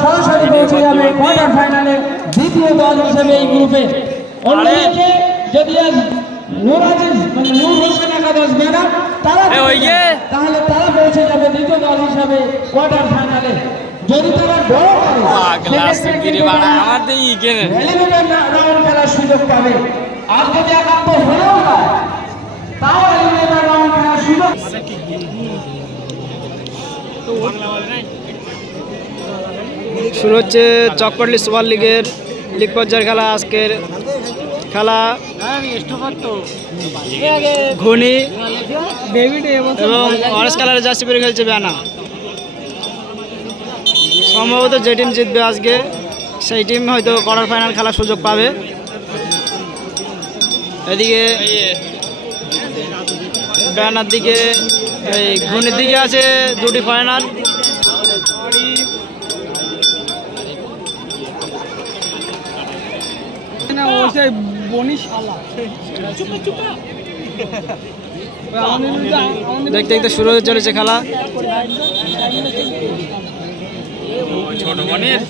সরাসরি পৌঁছে যাবে কোয়ার্টার ফাইনালে দ্বিতীয় দল হিসেবে এই গ্রুপে। অন্যদিকে যদি নূর হোসেন একাদশ ব্যানার তারা তাহলে তারা পৌঁছে যাবে দ্বিতীয় দল হিসাবে কোয়ার্টার ফাইনালে। যদি তারা ড্র করে রাউন্ড খেলার সুযোগ পাবে। আর যদি একান্ত হলেও না তাও এলিমিনেটর রাউন্ড খেলার সুযোগ। শুরু হচ্ছে চকপাটলি সুপার লিগের লিগ পর্যায়ের খেলা। আজকের খেলা ঘনি এবং অরেঞ্জ কালারের জার্সি পরে খেলছে ব্যানা। সম্ভবত যে টিম জিতবে আজকে সেই টিম হয়তো কোয়ার্টার ফাইনাল খেলার সুযোগ পাবে। এদিকে ব্যানার দিকে এই ঘনির দিকে আছে দুটি ফাইনাল। দেখতে দেখতে শুরু হয়ে চলেছে খেলা। ছোট মনের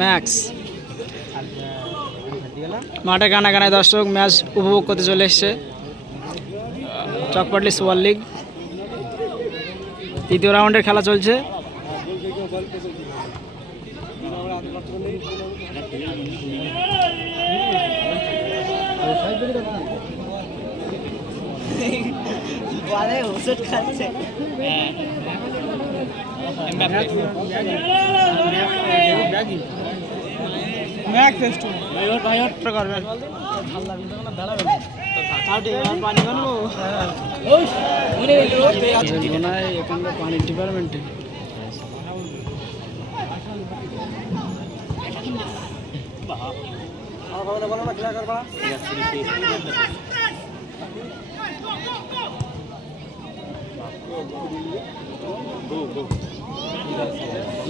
ম্যাক্স মাঠে কানা কানায় দর্শক ম্যাচ উপভোগ করতে চলে এসছে। চকপাটলি সুপার লিগ তৃতীয় রাউন্ডের খেলা চলছে। পানির ডিপার্টমেন্টে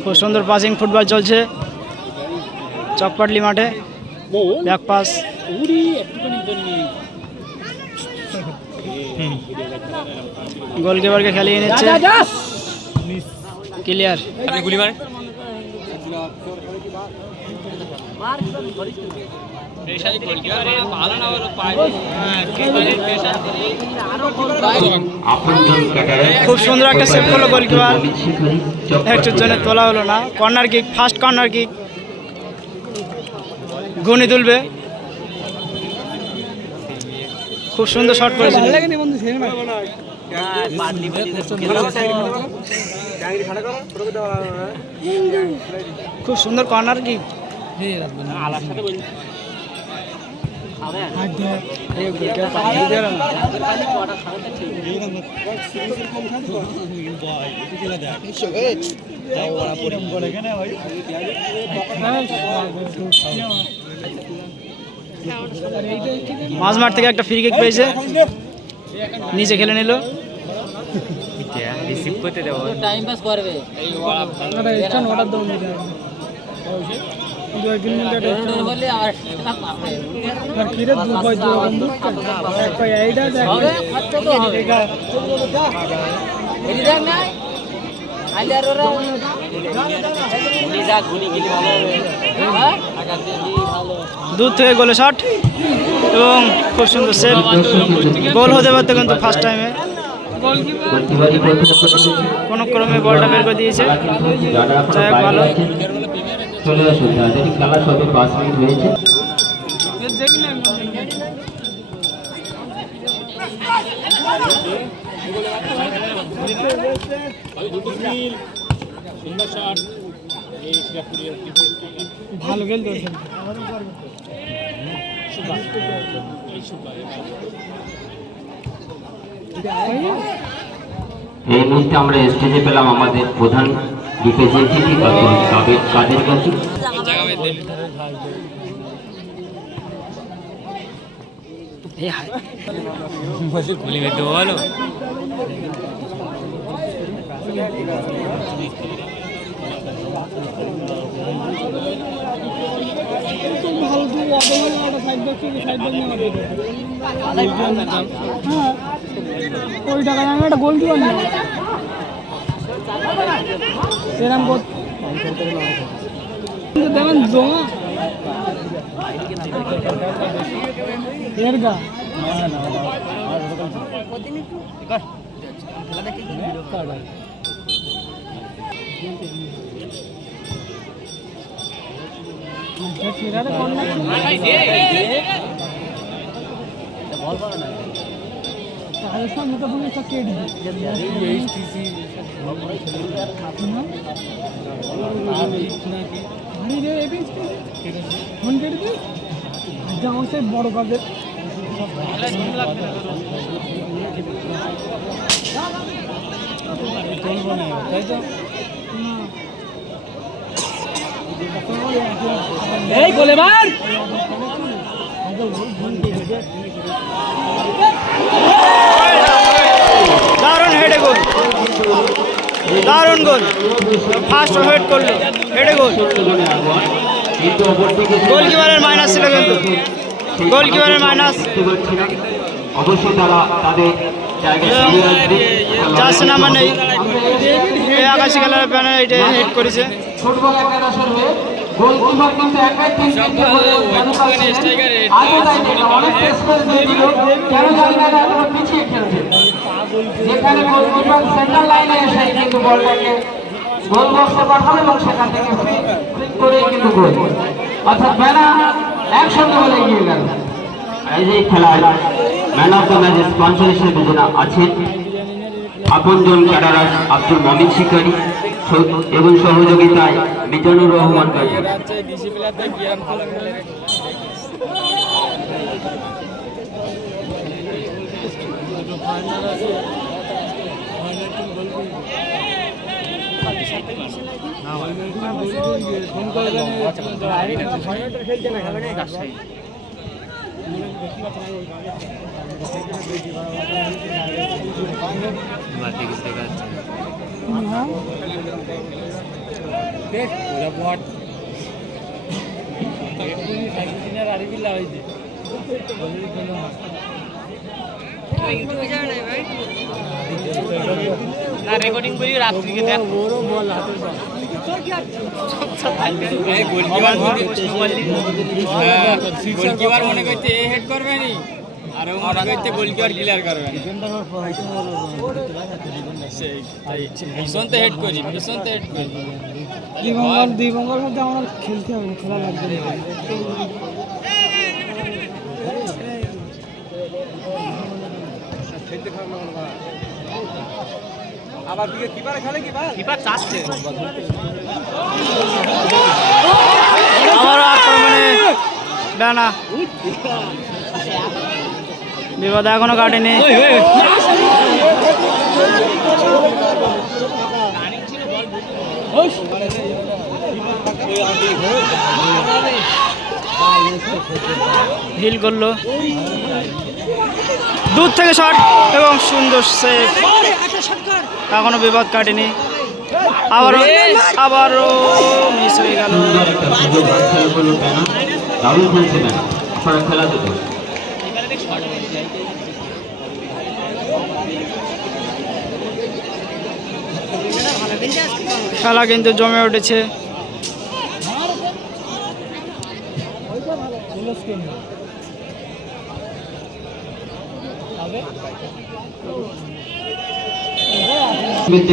খুব সুন্দর পাসিং ফুটবল চলছে চকপাটলি মাঠে। ব্যাক পাস গোলকিপারকে খেলিয়ে নিচ্ছে। ক্লিয়ার খুব সুন্দর একটা সেভ করলো গোলকিপার। একটুর জন্য তোলা হলো না। Corner kick, first corner kick ঘূর্ণি তুলবে। খুব সুন্দর শট করেছিল। খুব সুন্দর কর্নার কিক। মাঝমাঠ থেকে একটা ফ্রি কিক পেয়েছে, নিচে খেলে নিল। রিসিভ করতে দেবো, টাইম পাস করবে। দূর থেকে গোলে শট এবং খুব সুন্দর সেভ। গোল হতে পারতো কিন্তু ফার্স্ট টাইমে কোনো ক্রমে বলটা বের করে দিয়েছে। যাই হোক ভালো। চলে আসুন, খেলা সবে 5 মিনিট হয়েছে। ভালো খেলতে এই মুহূর্তে আমরা স্টেজে পেলাম আমাদের প্রধান রিপ্রেজেন্টেটিভ কাদের কাছে। গুলি মেরে ভালো ওই টাকা আমি একটা গোল দিব না এরম দেখেন জমা এর গা সামনে তো তুমি কেটে ফোন কেটে দিই যেমন সে বড় কাজের এই গোলে মার দারুণ হেডে গোল, দারুণ গোল, ফার্স্ট হেড করলো, হেডে গোল। গোলকিপারের মাইনাস ছিল, কিন্তু গোলকিপারের মাইনাস। অবশ্যই তারা তাদের জার্সি নাম্বার নেই, এই আকাশি কালার প্যানেল এটা হেড করেছে। ফুটবল একাদশের হয়ে গোলকিপার কিন্তু একাই তিন অনেক স্পেস দিয়ে দিল, কেন জানি না এখনো পিছিয়ে খেলছে। যেখানে গোলকিপার সেন্টার লাইনে এসে কিন্তু বলটাকে গোল বক্সে পাঠালো এবং সেখান থেকে ফ্লিক করে কিন্তু গোল, অর্থাৎ বেলা একসঙ্গে বলে এগিয়ে গেল। এই যে খেলায় man of the match sponsor হিসেবে যারা আছেন আপনজন ক্যাডারাস আব্দুল মমিন শিকারী এবং সহযোগিতায় মিজানুর রহমান কাজী। রেকর্ডিং করি রাত্রিকে দেখ গোলকিপার মনে করছে এ হেড করবে নি আর ও মনে করছে গোলকিপার ক্লিয়ার করবে ভীষণ তো হেড করি, ভীষণ তো হেড করি। দিবঙ্গল মধ্যে আমার খেলতে হবে, খেলা লাগবে। আবার কিপারে খেলে কি ভাই? কিপার চাচ্ছে আমারও আক্রমণে ডানা বিপদ এখনো কাটেনি। হিল করলো, দূর থেকে শট এবং সুন্দর সেভ, এখনো বিপদ কাটেনি। আবারও মিস হয়ে গেল। দারুণ খেলছে ম্যান, আপনারা খেলা দেখুন। খেলা কিন্তু জমে উঠেছে।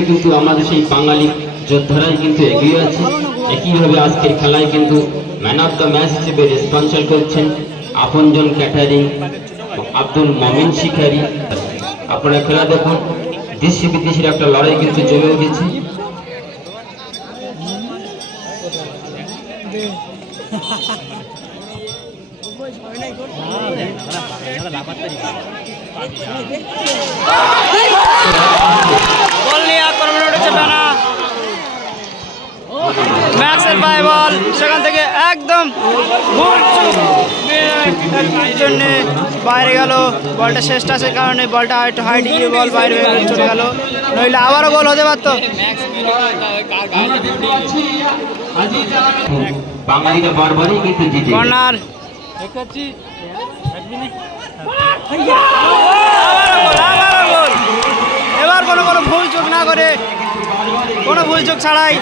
কিন্তু আমাদের সেই বাঙালি যোদ্ধারাই কিন্তু এগিয়ে আছে। একইভাবে আজকের খেলায় কিন্তু ম্যান অফ দ্য ম্যাচ হিসেবে স্পন্সর করছেন আপনজন ক্যাটারিং আব্দুল মমিন শিকারী। আপনারা খেলা দেখুন, দেশি বিদেশির একটা লড়াই কিন্তু জমে উঠেছে। বল নিয়ে আক্রমণ উঠেছে বেনা। ম্যাক্সের পায়ে বল, সেখান থেকে একদম ভুল জন্য বাইরে গেল। বলটা শেষ টাচের কারণে বলটা একটু হাইটে গিয়ে বল বাইরে চলে গেল, নইলে আবারও গোল হতে পারতো। বাঙালিরা বারবারই কিন্তু জিতে কর্নার, এবার কোনো ভুল চোখ না করে, কোনো ভুল চোখ ছাড়াই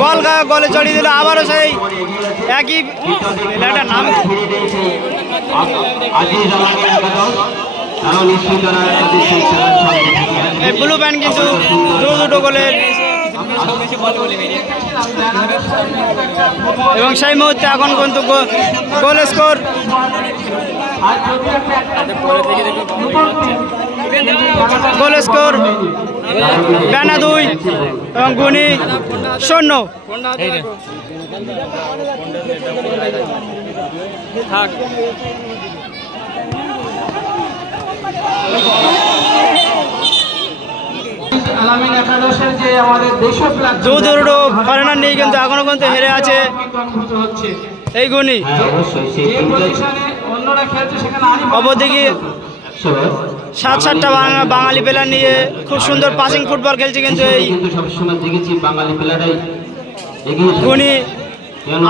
বল গলে চড়িয়ে দিল। আবারও সেই একই প্লেয়ারটার নাম ব্লু প্যান্ট কিন্তু দুটো গোলের, এবং সেই মুহূর্তে এখন কিন্তু গোল স্কোর বেনা 2 এবং গুনি 0। আলামিন একাদশের যে আমাদের দেশীয় প্লেয়ার দুটো ফরেনার নিয়ে কিন্তু এখনো কিন্তু হেরে আছে অনুভূত হচ্ছে এই গুনি। হ্যাঁ অবশ্যই সেই যে পজিশনে অন্যরা খেলছে সেখানে অপরদিকে 7-7টা বাঙালি প্লেয়ার নিয়ে খুব সুন্দর পাসিং ফুটবল খেলছে, কিন্তু এই কিন্তু সবসময় দেখেছি বাঙালি প্লেয়ারাই এগিয়ে থাকে। গুনি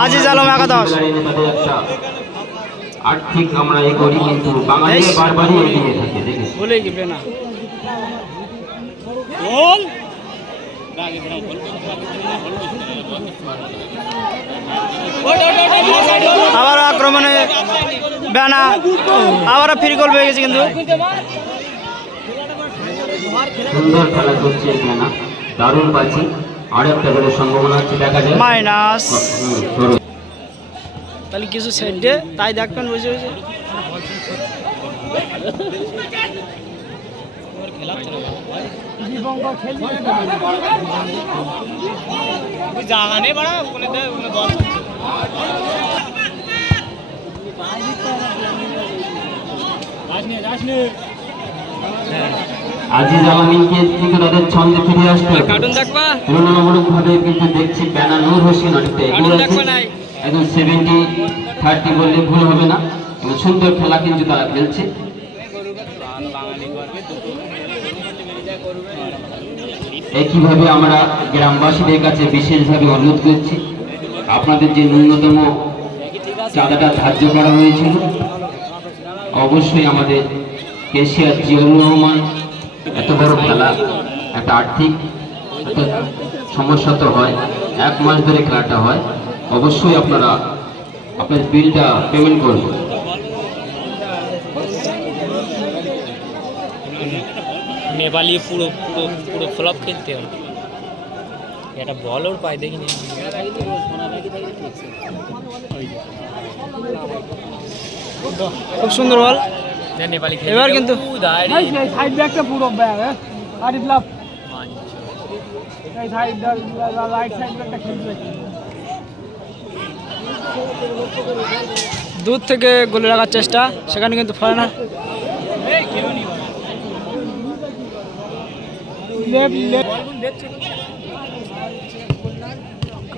আজিজ আলম একাদশ। তাদের একটা আর্থিক আমরা এই করি, কিন্তু বাঙালিরা বারবারই এগিয়ে থাকে দেখেছি। ভুলে গেবে না আবার আক্রমণে বেনা, আবার ফ্রি গোল পেয়ে গেছে, কিন্তু সুন্দর খেলা করছে বেনা, দারুণ পাচ্ছি। আর একটা করে সম্ভাবনা আছে, দেখা যায় মাইনাস। তাহলে কিছু সেট দে, তাই দেখবেন বুঝে বুঝে। জায়গা নেই বাড়া, ওখানে দল আজিজ আলামিনকে কিন্তু তাদের ছন্দে ফিরে আসতে হবে। কার্টুন দেখবা, তুলনামূলকভাবে কিন্তু দেখছি বেনা নূর হোসেন অনেকটা এগিয়ে আছে, একদম 70-30 বললে ভুল হবে না। এবং সুন্দর খেলা কিন্তু তারা খেলছে। একইভাবে আমরা গ্রামবাসীদের কাছে বিশেষভাবে অনুরোধ করছি, আপনাদের যে ন্যূনতম চাঁদাটা ধার্য করা হয়েছিল, অবশ্যই আমাদের কেশিয়ার জিয়াউর রহমান, এত বড় খেলা একটা আর্থিক একটা সমস্যা তো হয়, 1 মাস ধরে খেলাটা হয়, অবশ্যই আপনারা আপনার বিলটা পেমেন্ট করবেন। নেপালি পুরো পুরো পুরো ফ্লপ খেলতে হবে, একটা বল ওর পায়ে দেখিনি। খুব সুন্দর বল নেপালি এবার কিন্তু সাইড ব্যাকটা পুরো ব্যাগ আরিফ লাভ এই সাইড রাইট সাইড ব্যাকটা খেলবে। দূর থেকে গোলে লাগার চেষ্টা, সেখানে কিন্তু ফরেনার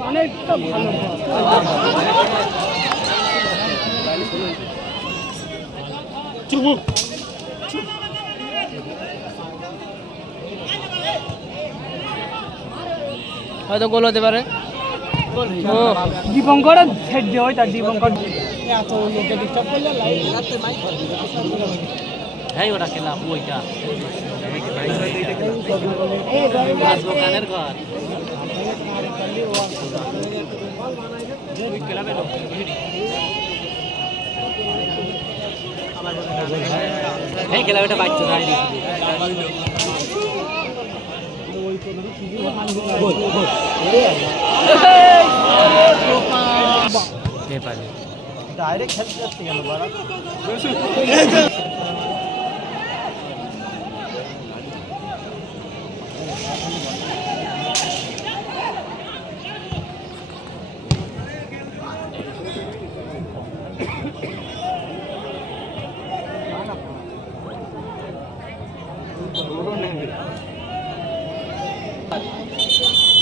অনেকটা ভালো হয়তো গোল হতে পারে। ও দীপঙ্কর সেট দিয়ে হয়, তার দীপঙ্কর এত লোকে ডিস্টার্ব করলে লাইট হ্যাঁ ওটা খেলা ওইটা কানের ঘর হ্যাঁ খেলা ওটা বাচ্চা না নেপালি ডাইরেক্ট খেলতে যাচ্ছে কেন বাড়া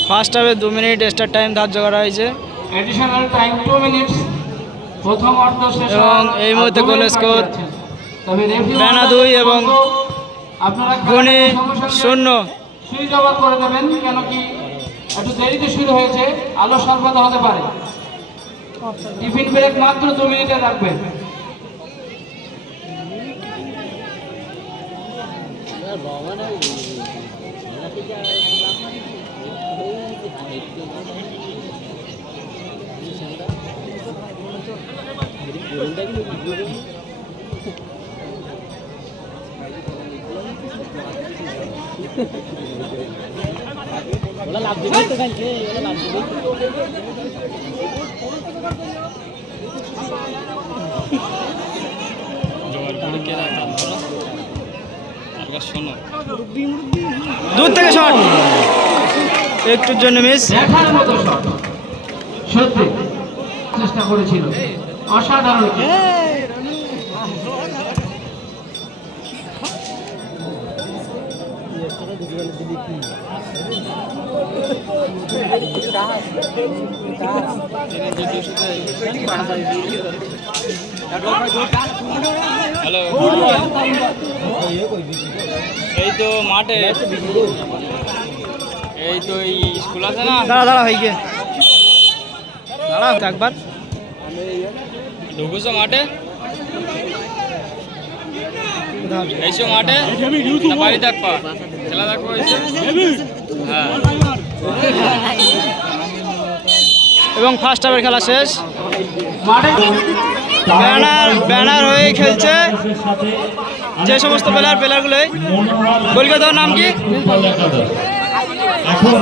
ফার্স্ট হাফে 2 মিনিট এক্সট্রা টাইম ধার্য করা হয়েছে অ্যাডিশনাল টাইম 2 মিনিটস প্রথম অর্ধ শেষ এবং এই মুহূর্তে গোল স্কোর তবে রেফারি বেনা 2 এবং আপনারা গুণী 0। সুইচ ওভার করে দেবেন, কেন কি একটু দেরিতে শুরু হয়েছে, আলো স্বল্পতা হতে পারে। টিফিন ব্রেক মাত্র 2 মিনিটে রাখবেন। দূর থেকে শট, একটুর জন্য মিস। দেখার মতো শট, সত্যি চেষ্টা করেছিল, অসাধারণ। হ্যালো, এই তো মাঠে, এই তো এই স্কুল আছে না, দাঁড়া হয়ে গিয়ে দাঁড়া একবার ঢুকুছো মাঠে, এইসো মাঠে না বাড়ি থাকবা, খেলা থাকবো হ্যাঁ। এবং ফার্স্ট হাফের খেলা শেষ। মাঠে ব্যানার হয়ে খেলছে যে সমস্ত প্লেয়ারগুলো। কলকাতার নাম কি? এখন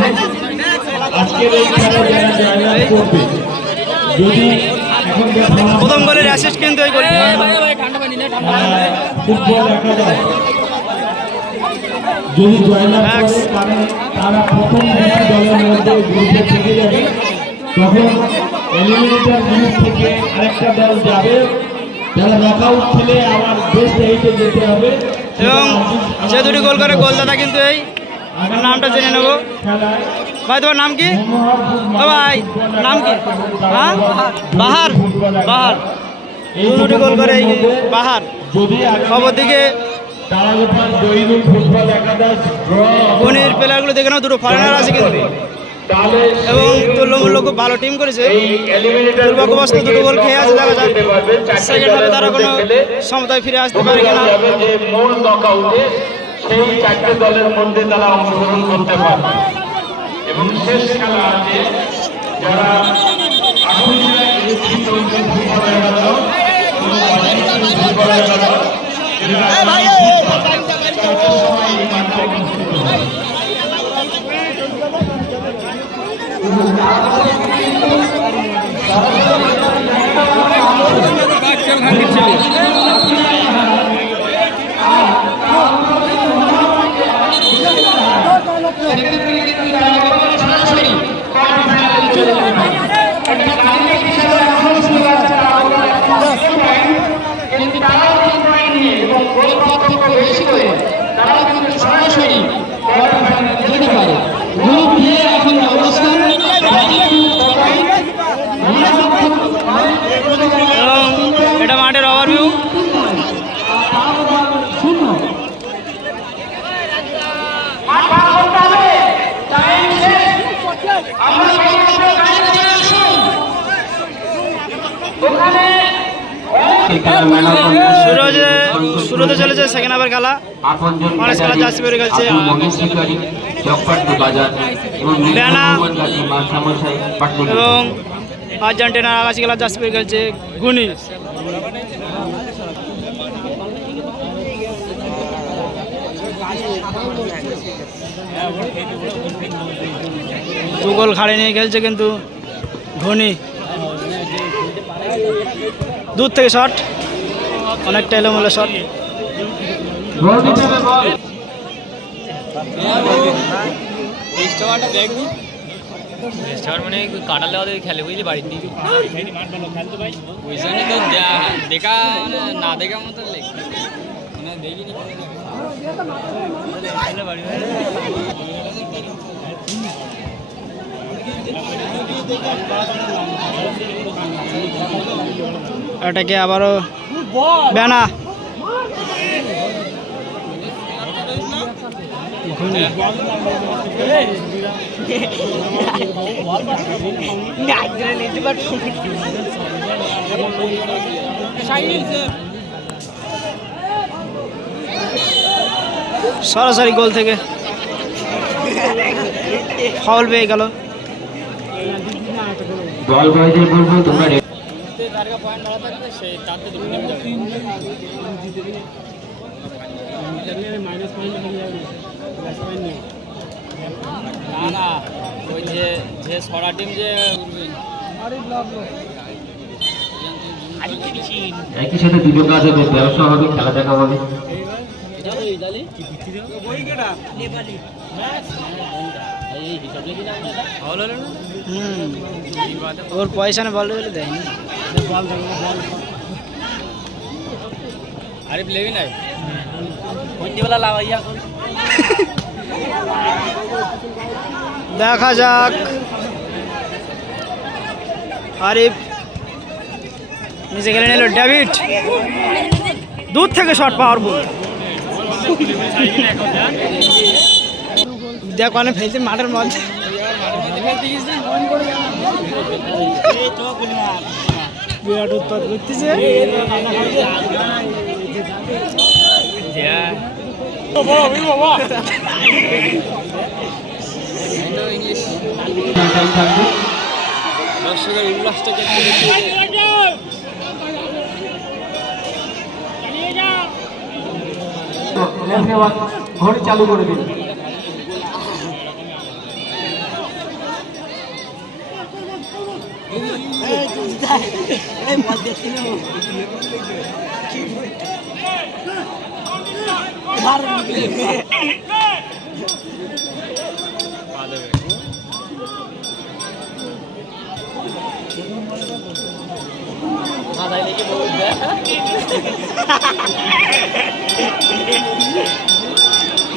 আজকের এই খেলা যারা জয়লাভ করবে, যদি এখন প্রথম গোলের অ্যাসিস্ট কিন্তু এই গোল। ফুটবল একাদশ যদি জয়লাভ করে, কারণ তারা প্রথম দুটি দলের মধ্যে গ্রুপে থেকে যাবে, তখন এলিমিনেটর গ্রুপ থেকে আরেকটা দল যাবে, যারা নকআউট খেলে আবার বেস্ট 8-এ যেতে হবে। এবং যে দুটি গোল করে গোলদাতা কিন্তু এই নামটা জেনে নেব। ভাই তোমার নাম কি? ও ভাই নাম কি? হ্যাঁ, বাহার। বাহার দুটি গোল করে এই বাহার। অপরদিকে গুণীর প্লেয়ারগুলো দেখে নাও, দুটো ফরেনার আছে কিন্তু, এবং তুল্যমূল্য খুব ভালো টিম করেছে। দুর্ভাগ্যবশত দুটো গোল খেয়ে আছে, দেখা যাক সেকেন্ড হাফে তারা কোনো সমতায় ফিরে আসতে পারে কিনা। মূল নকআউটে সেই 4টে দলের মধ্যে তারা অংশগ্রহণ করতে পারবে এবং শেষ খেলা আছে যারা আশুলিয়া ইলেকট্রিক ফুটবল একাদশ এবং ওয়াশিংটন ফুটবল একাদশ এটা মাঠের ওভারভিউ। শুরুতে চলেছে সেকেন্ড হাফের খেলা। মানুষ খেলা জার্সি পরে খেলছে এবং আর্জেন্টিনার আকাশি খেলা জার্সি পরে খেলছে গুণী। দু গোল খাড়ে নিয়ে খেলছে কিন্তু ধোনি। দূর থেকে শট, অনেকটা এলোমেলো শট। মানে কাটালে ওদের খেলে বুঝলি, বাড়ির দিকে ওই জন্য তো দেখা মানে না দেখা মতো মানে দেখিনি। এটাকে আবারও বেনা সরাসরি গোল থেকে ফাউল পেয়ে গেল। বল বয়দের বলবো তোমরা যার পয়েন্ট ভালো থাকবে সেই তার তো দুটো টিম যাবে। না না ওই যে ছড়া টিম যে একই সাথে দুটো কাজ হবে, ব্যবসা হবে, খেলা দেখা হবে। ওর পয়সা না বল বলে দেয়নি। আরে লেবি নাই বন্ধুবেলা লাগাইয়া দেখা যাক। আরিফ নিচে গেলে নিল ডেভিড, দূর থেকে শট পাওয়ারফুল। দেখ অনেক ফেলছে মাঠের মধ্যে। বিরাট উত্তর করতেছে। দর্শকের উল্লাসটাকে ঘড়ি চালু করে দিন।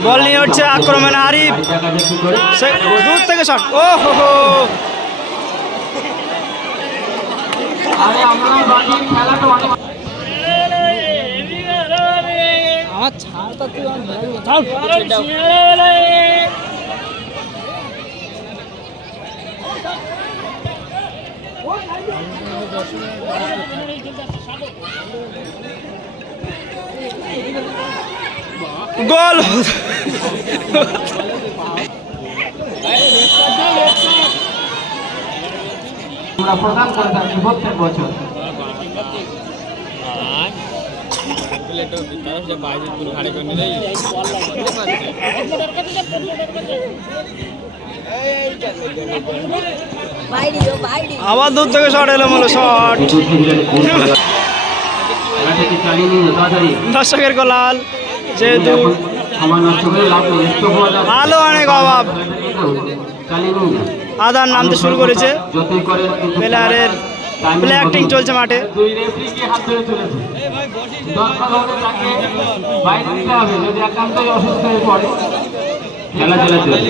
বল নিয়ে হচ্ছে আক্রমণে আরিফ, দূর থেকে শট। ও হো হো, আমার ছাড়টা তুই গোল। আমরা প্রদান করে থাকি প্রত্যেক বছর। আবার দূর থেকে শট এলো, মনে শট। দর্শকের গোলাল, যেহেতু আলো অনেক অভাব, আদার নামতে শুরু করেছে। প্লেয়ারের প্লে অ্যাক্টিং চলছে মাঠে।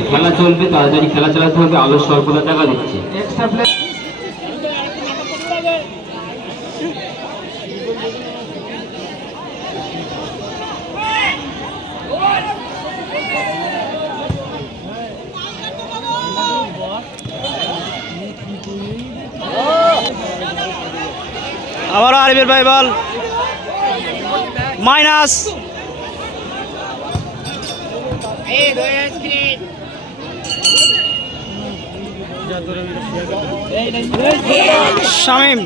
খেলা চলবে, তাড়াতাড়ি খেলা চালাতে হবে, আলো স্বল্পতা টাকা দিচ্ছে। আবারও আরিফের ভাই বল মাইনাস। শামিম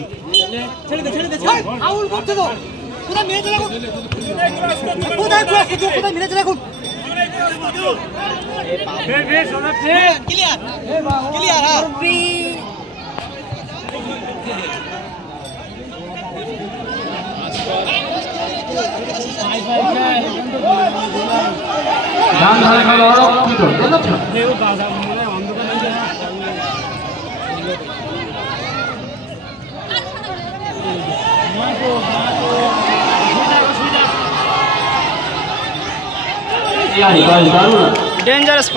ডেঞ্জারাস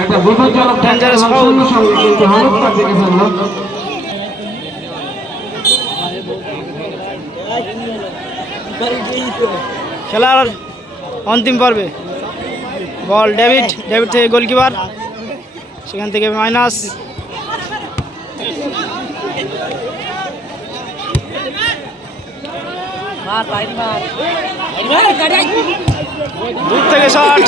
একটা বিপজ্জনক Dangerous foul. সঙ্গে সঙ্গে কিন্তু হলুদ কার্ড দেখে ফেললো। খেলার অন্তিম পর্বে বল ডেভিড থেকে গোলকিপার, সেখান থেকে মাইনাস। দূর থেকে শট,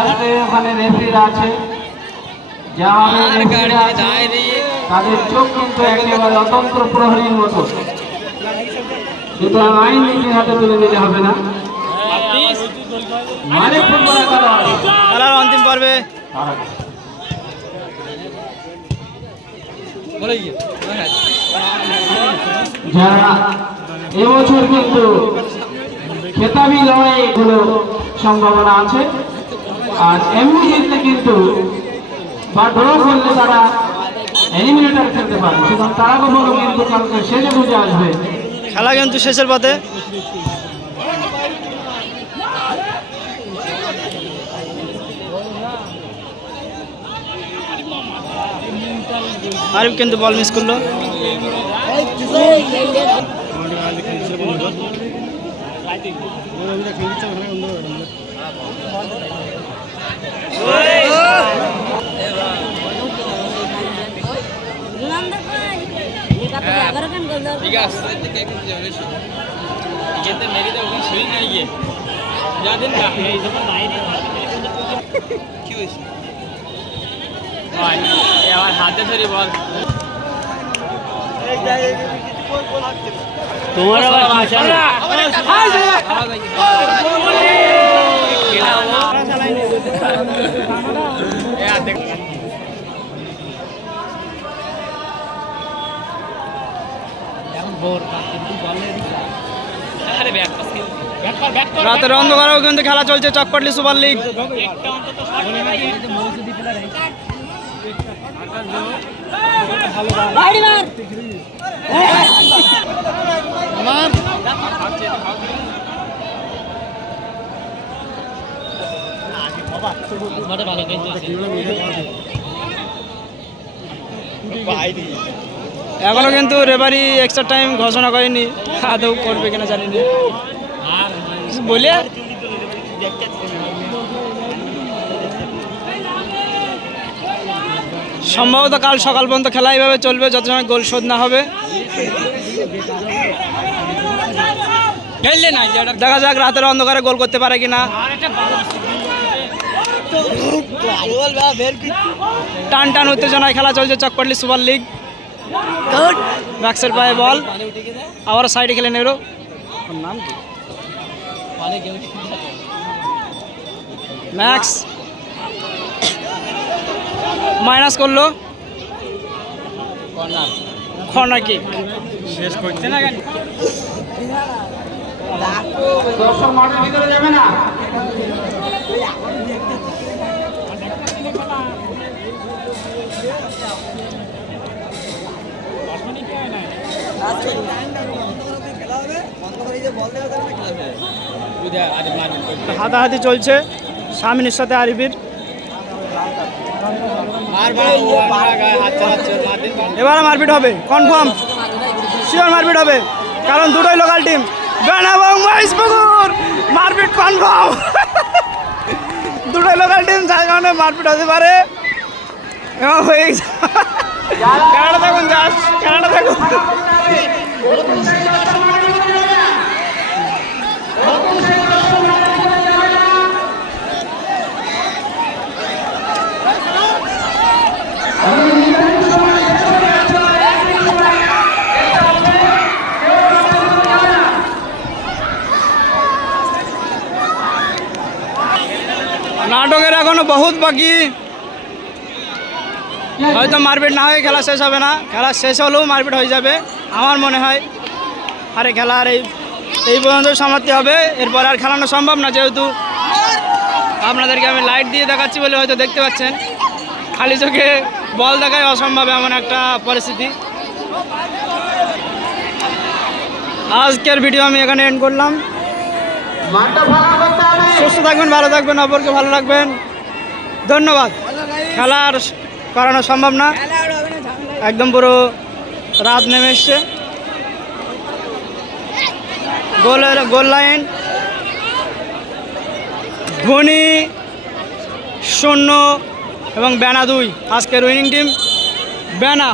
আসতে ওখানে রেফারিরা আছে, তাদের চোখ কিন্তু একেবারে অতন্ত্র প্রহরীর মতো, সুতরাং আইন নীতির হাতে তুলে নিতে হবে না। মানে ফুটবল একাদশ খেলার অন্তিম পর্বে যারা এবছর কিন্তু খেতাবি লড়াই গুলো সম্ভাবনা আছে, আর এমনি জিতলে কিন্তু বা ড্র করলে তারা এলিমিনেটর খেলতে পারবে, সুতরাং তারা কখনো কিন্তু কালকে সেজে বুঝে আসবে। খেলা কিন্তু শেষের পথে। আরিফ কিন্তু বল মিস করলো। ঠিক আছে এখানে মেরে তো ওখানে শুই না গিয়ে যাদিন কি হয়েছে আমার হাতে ধরে বল তোমার রাতের অন্ধকারেও কিন্তু খেলা চলছে চকপাটলি সুপার লিগ। এখনো কিন্তু রেফারি এক্সট্রা টাইম ঘোষণা করেনি, আদৌ করবে কিনা জানি না। বলে সম্ভবত কাল সকাল পর্যন্ত খেলা এইভাবে চলবে, যত সময় গোল শোধ না হবে। দেখা যাক রাতের অন্ধকারে গোল করতে পারে কিনা। টান টান উত্তেজনায় খেলা চলছে চকপাটলি সুপার লিগ। ম্যাক্সের পায়ে বল, আবার সাইডে খেলে নেলো। নাম কি? ম্যাক্স মাইনাস করলো, কর্নার কিক। শেষ করছে না কেন? দর্শক মাঠের ভিতরে যাবে না। হাতাহাতি চলছে শামিনের সাথে আরিফের। এবারে মারপিট হবে, কনফার্ম শিওর মারপিট হবে, কারণ দুটোই লোকাল টিম। এবং মহেশপুকুর মারপিট কনফার্ম, দুটোই লোকাল টিম, যার কারণে মারপিট হতে পারে। এবং হয়ে গেছে, খেলাটা দেখুন, খেলাটা দেখুন। নাটকের এখনো বহুত বাকি, হয়তো মারপিট না হয়ে খেলা শেষ হবে না। খেলা শেষ হলেও মারপিট হয়ে যাবে আমার মনে হয়। আরে খেলা আর এই পর্যন্ত সমাপ্তি হবে, এরপর আর খেলানো সম্ভব না, যেহেতু আপনাদেরকে আমি লাইট দিয়ে দেখাচ্ছি বলে হয়তো দেখতে পাচ্ছেন, খালি চোখে বল দেখায় অসম্ভব এমন একটা পরিস্থিতি। আজকের ভিডিও আমি এখানে এন্ড করলাম। সুস্থ থাকবেন, ভালো থাকবেন, অপরকে ভালো রাখবেন। ধন্যবাদ। খেলা আর করানো সম্ভব না, একদম পুরো রাত নেমে এসছে। গোল লাইন, ধোনি 0 এবং ব্যানা 2। আজকের উইনিং টিম ব্যানা।